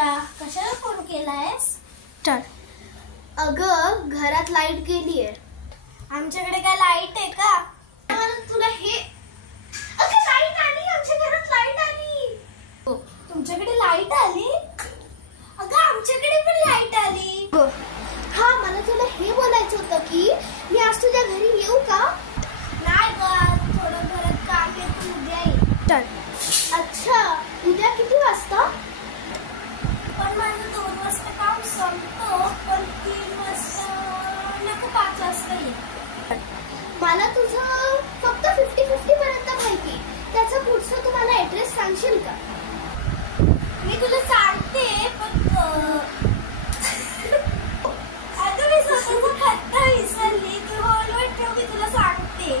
पूजा, कशाला फोन केलायस? चल. अगं घरात लाईट गेलीये. आमच्याकडे काय लाईट आहे का? तुला हे अगं लाईट आली, आमच्या घरात लाईट आली. तुमच्याकडे लाईट आली? अगं आमच्याकडे पण लाईट आली. हा, मला तुला हे बोलायचं होतं की मी आज तुझ्या घरी येऊ का? नाही ग, थोडं घरात काम आहे, तू उद्या ये. चल. अच्छा, उद्या किती वाजता? पण माझं 2 वाजता काम संपतो, पण 3 वाजता नको, 5 वाजता ये. मला तुझं फक्त 50-50 पर्यंत माहिती. त्याचा पुढचं तू मला ऍड्रेस सांगशील का? मी तुला सांगते, पण आता मी स्वतःचा पत्ता विसरली. तू होल्डवर ठेव, मी तुला सांगते.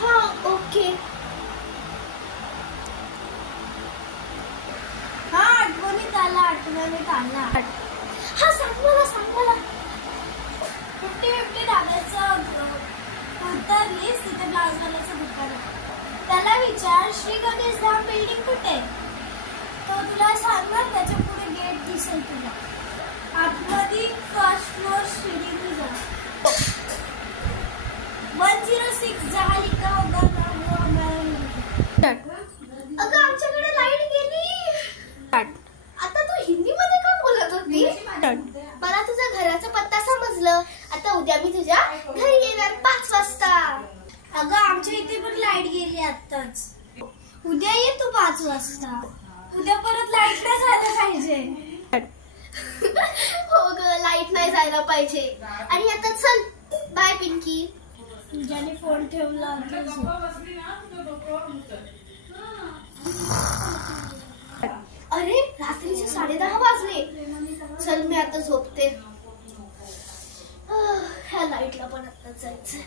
हा, ओके. हा, आठवणीत आला. हा, सांग मला. 50-50 डाब्याचं उतरलीस, तिथे ब्लाउजवाल्याचं दुकान आहे. त्याला विचार, श्री गणेश धाम बिल्डिंग कुठे? तो तुला सांगणार, त्याच्या पुढे गेट दिसेल तुला. आतमध्ये फर्स्ट फ्लोर शिडीने जा. 106 जहाँ लिखा होगा ना वो हमारा है. अगं आमच्याकडे लाईट गेली. आता तू हिंदी मध्ये का बोलत होती? मला तुझा घराचा पत्ता समजलं. आता उद्या मी तुझ्या घरी येणार 5 वाजता. अगं आमच्या इथे पण लाईट गेली आताच. उद्या ये तू 5 वाजता. उद्या परत लाईट नाही जायला पाहिजे. हो ग, लाईट नाही जायला पाहिजे. आणि आता चल, बाय पिंकी. तुझ्याने फोन ठेवला. अरे रात्रीचे 10:30 वाजले. चल मी आता झोपते. ह्या लाईटला पण आता जायचंय.